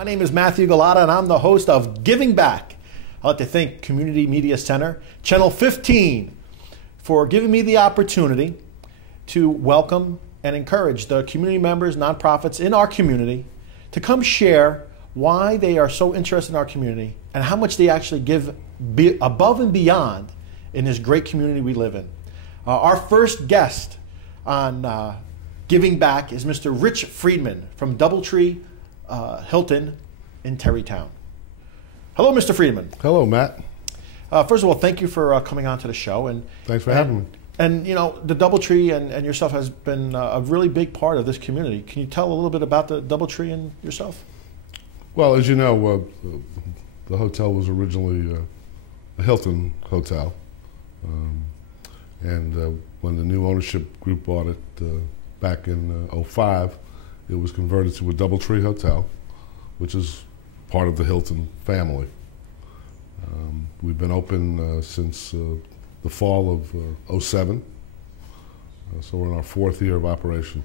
My name is Matthew Gullotta, and I'm the host of Giving Back. I'd like to thank Community Media Center, Channel 15, for giving me the opportunity to welcome and encourage the community members, nonprofits in our community to come share why they are so interested in our community and how much they actually give above and beyond in this great community we live in. Our first guest on Giving Back is Mr. Rich Friedman from Doubletree-Hilton in Tarrytown. Hello, Mr. Friedman. Hello, Matt. First of all, thank you for coming on to the show. And thanks for having me. And you know, the Doubletree and yourself has been a really big part of this community. Can you tell a little bit about the Doubletree and yourself? Well, as you know, the hotel was originally a Hilton hotel. And when the new ownership group bought it back in '05, it was converted to a Doubletree hotel, which is part of the Hilton family. We've been open since the fall of '07, so we're in our 4th year of operation.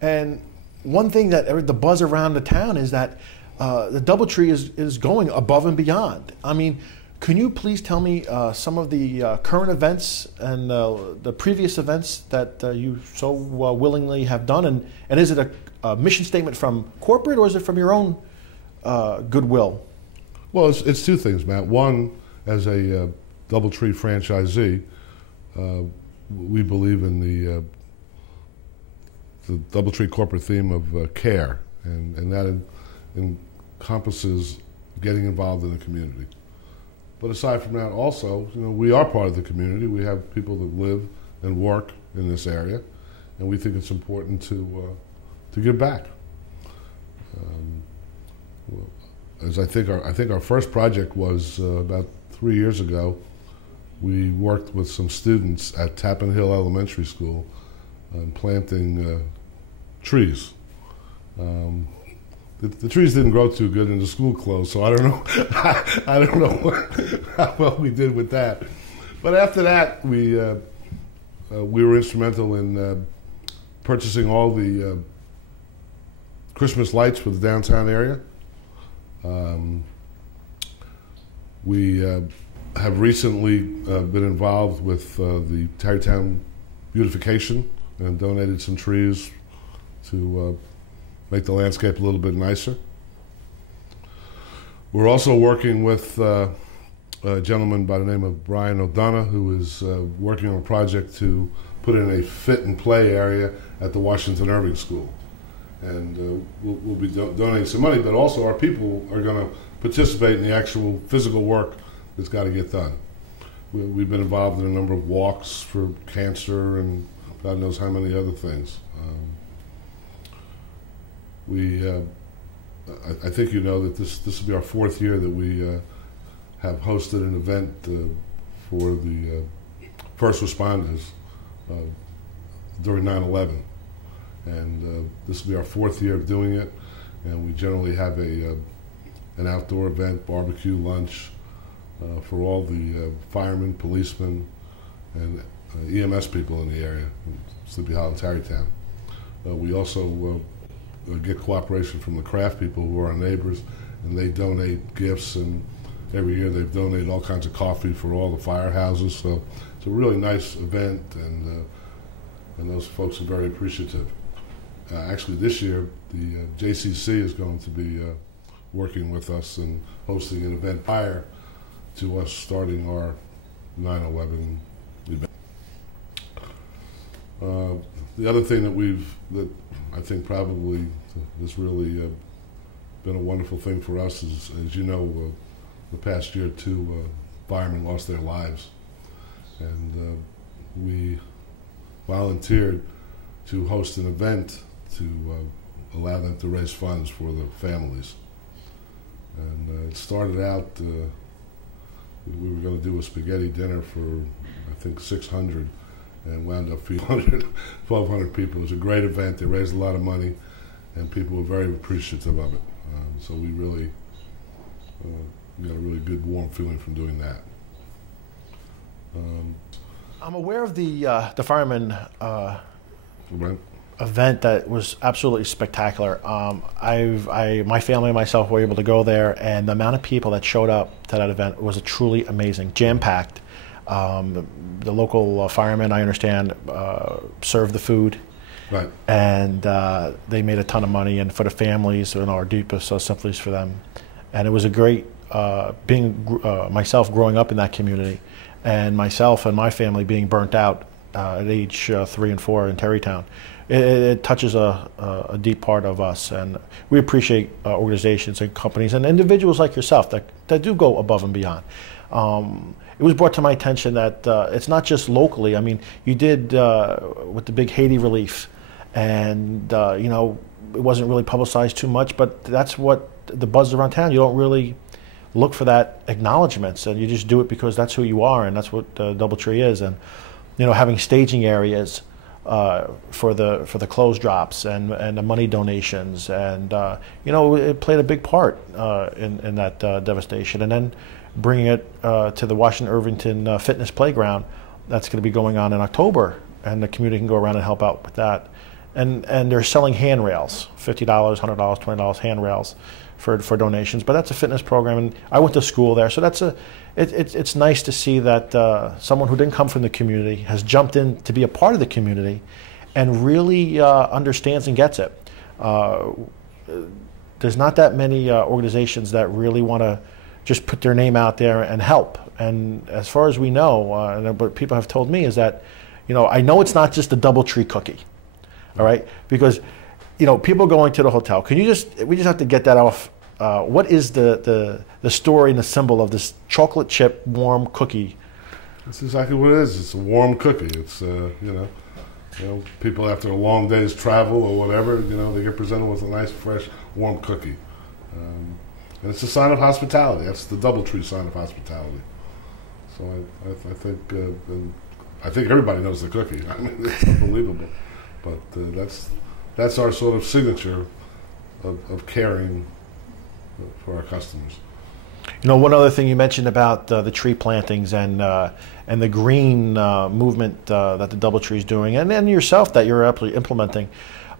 And one thing that the buzz around the town is that the Doubletree is going above and beyond. I mean, can you please tell me some of the current events and the previous events that you so willingly have done? And is it a mission statement from corporate, or is it from your own goodwill? Well, it's two things, Matt. One, as a Doubletree franchisee, we believe in the Doubletree corporate theme of care, and that encompasses getting involved in the community. But aside from that, also, you know, we are part of the community. We have people that live and work in this area, and we think it's important to give back. As I think our first project was about 3 years ago. We worked with some students at Tappan Hill Elementary School on planting trees. The trees didn't grow too good and the school closed, so I don't know. I don't know how well we did with that. But after that, we were instrumental in purchasing all the Christmas lights for the downtown area. We have recently been involved with the Tarrytown beautification and donated some trees to make the landscape a little bit nicer. We're also working with a gentleman by the name of Brian O'Donoghue, who is working on a project to put in a fit and play area at the Washington Irving School. And we'll be donating some money, but also our people are going to participate in the actual physical work that's got to get done. We've been involved in a number of walks for cancer and God knows how many other things. I think you know that this will be our 4th year that we have hosted an event for the first responders during 9/11. And this will be our 4th year of doing it, and we generally have an outdoor event, barbecue, lunch, for all the firemen, policemen, and EMS people in the area, Sleepy Hollow, Tarrytown. We also get cooperation from the craft people who are our neighbors, and they donate gifts, and every year they've donated all kinds of coffee for all the firehouses, so it's a really nice event, and those folks are very appreciative. Actually, this year, the JCC is going to be working with us and hosting an event prior to us starting our 9/11 event. The other thing that I think probably has really been a wonderful thing for us is, as you know, the past year 2 firemen lost their lives, and we volunteered to host an event to allow them to raise funds for the families. And it started out, we were going to do a spaghetti dinner for, I think, 600, and wound up feeding 1,200 people. It was a great event. They raised a lot of money, and people were very appreciative of it. So we really got a really good, warm feeling from doing that. I'm aware of the firemen Right. event that was absolutely spectacular. My family and myself were able to go there, and the amount of people that showed up to that event was truly amazing, jam-packed. The local firemen, I understand, served the food, Right. and they made a ton of money. And for the families, our deepest sympathies for them. And it was a great myself growing up in that community, and myself and my family being burnt out at age 3 and 4 in Tarrytown. It touches a deep part of us, and we appreciate organizations and companies and individuals like yourself that do go above and beyond. It was brought to my attention that it's not just locally. I mean, you did with the big Haiti relief, and it wasn't really publicized too much, but that's what the buzz around town. You don't really look for that acknowledgments, and you just do it because that's who you are, and that's what Doubletree is. And having staging areas for the clothes drops and the money donations, and it played a big part in that devastation. And then bringing it to the Washington Irvington Fitness Playground, that's going to be going on in October, and the community can go around and help out with that. And they're selling handrails, $50, $100, $20 handrails for donations. But that's a fitness program, and I went to school there, so it's nice to see that someone who didn't come from the community has jumped in to be a part of the community and really understands and gets it. There's not that many organizations that really want to just put their name out there and help. And as far as we know, and what people have told me is that, I know it's not just a Doubletree cookie, all right? Because, people going to the hotel, we just have to get that off. What is the story and the symbol of this chocolate chip warm cookie? That's exactly what it is. It's a warm cookie. It's, people after a long day's travel or whatever, they get presented with a nice, fresh, warm cookie. And it's a sign of hospitality. That's the Doubletree sign of hospitality. So I think everybody knows the cookie. I mean, it's unbelievable. But that's our sort of signature of caring for our customers. One other thing you mentioned about the tree plantings and the green movement that the Doubletree is doing, and then yourself that you're actually implementing.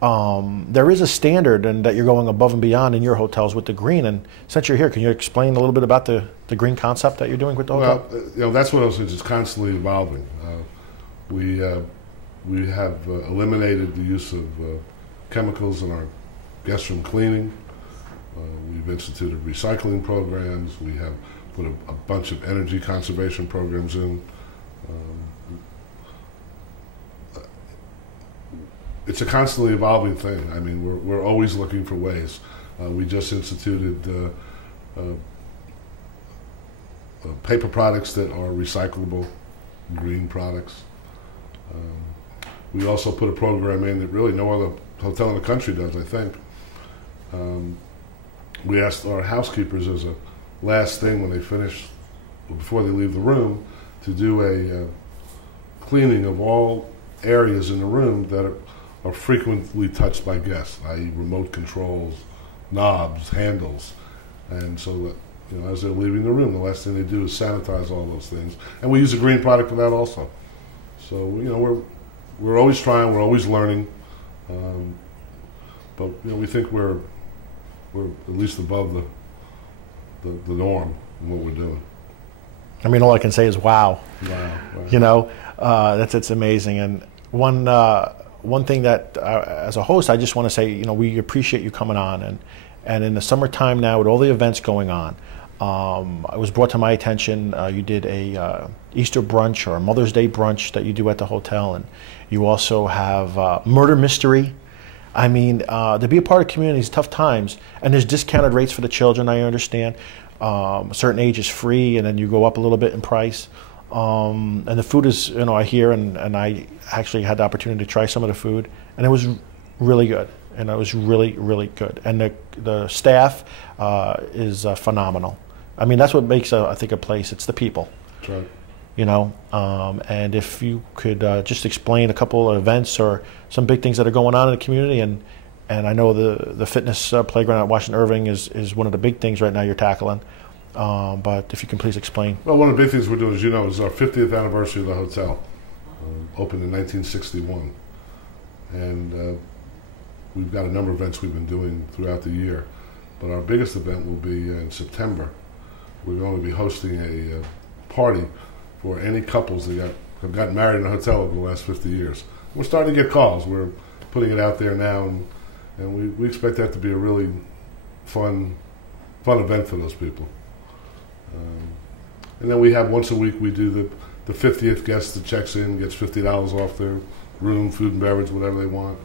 There is a standard, and that you're going above and beyond in your hotels with the green. And since you're here, can you explain a little bit about the green concept that you're doing with the hotel? Well, that's what I was saying. It's constantly evolving. We have eliminated the use of chemicals in our guest room cleaning. We've instituted recycling programs. We have put a bunch of energy conservation programs in. It's a constantly evolving thing. I mean, we're always looking for ways. We just instituted paper products that are recyclable, green products. We also put a program in that really no other hotel in the country does, I think. We asked our housekeepers as a last thing when they finish, before they leave the room, to do a cleaning of all areas in the room that are frequently touched by guests, i.e. remote controls, knobs, handles. And so that, as they're leaving the room, the last thing they do is sanitize all those things. And we use a green product for that also. So, we're always trying, we're always learning. But, we think we're at least above the norm in what we're doing. I mean, all I can say is wow. Wow. It's amazing. And one thing that, as a host, I just want to say, we appreciate you coming on. And in the summertime now, with all the events going on, it was brought to my attention, you did a Easter brunch or a Mother's Day brunch that you do at the hotel. And you also have murder mystery. I mean, to be a part of communities, tough times. And there's discounted rates for the children, I understand. A certain age is free, and then you go up a little bit in price. And the food is, I hear, and I actually had the opportunity to try some of the food, and it was really good. And it was really, really good. And the staff is phenomenal. I mean, that's what makes, I think, a place. It's the people. That's right. And if you could just explain a couple of events or some big things that are going on in the community, and I know the fitness playground at Washington Irving is one of the big things right now you're tackling. But if you can please explain. Well, one of the big things we're doing, as you know, is our 50th anniversary of the hotel. Opened in 1961. and we've got a number of events we've been doing throughout the year. But our biggest event will be in September. We're going to be hosting a party for any couples that have gotten married in a hotel over the last 50 years. We're starting to get calls. We're putting it out there now, and we expect that to be a really fun event for those people. And then we have once a week we do the 50th guest that checks in gets $50 off their room, food and beverage, whatever they want.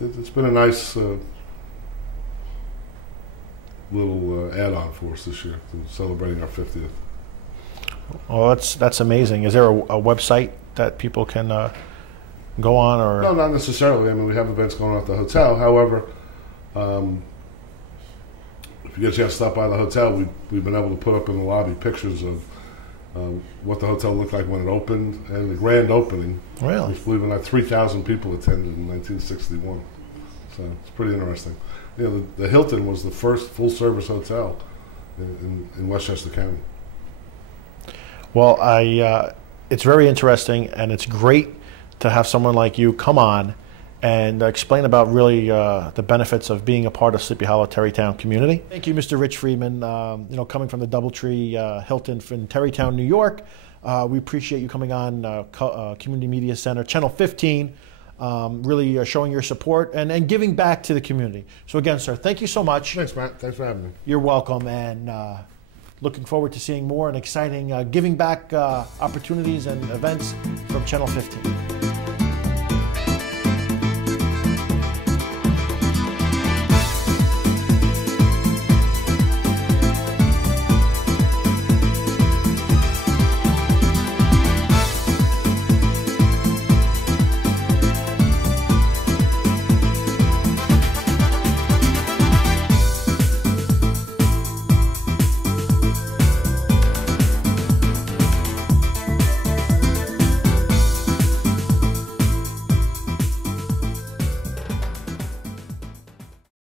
It's been a nice little add-on for us this year, celebrating our 50th. Well, that's amazing. Is there a website that people can go on? Or no, not necessarily. I mean, we have events going on at the hotel. However, if you get a chance to stop by the hotel, we've been able to put up in the lobby pictures of what the hotel looked like when it opened, and the grand opening. Really? Which, believe it or not, 3,000 people attended in 1961. So it's pretty interesting. You know, the Hilton was the first full-service hotel in Westchester County. Well, it's very interesting, and it's great to have someone like you come on and explain about really the benefits of being a part of Sleepy Hollow Tarrytown community. Thank you, Mr. Rich Friedman. Coming from the Doubletree-Hilton in Tarrytown, New York, we appreciate you coming on Community Media Center, Channel 15, really showing your support and giving back to the community. So again, sir, thank you so much. Thanks, Matt. Thanks for having me. You're welcome, and looking forward to seeing more and exciting giving back opportunities and events from Channel 15.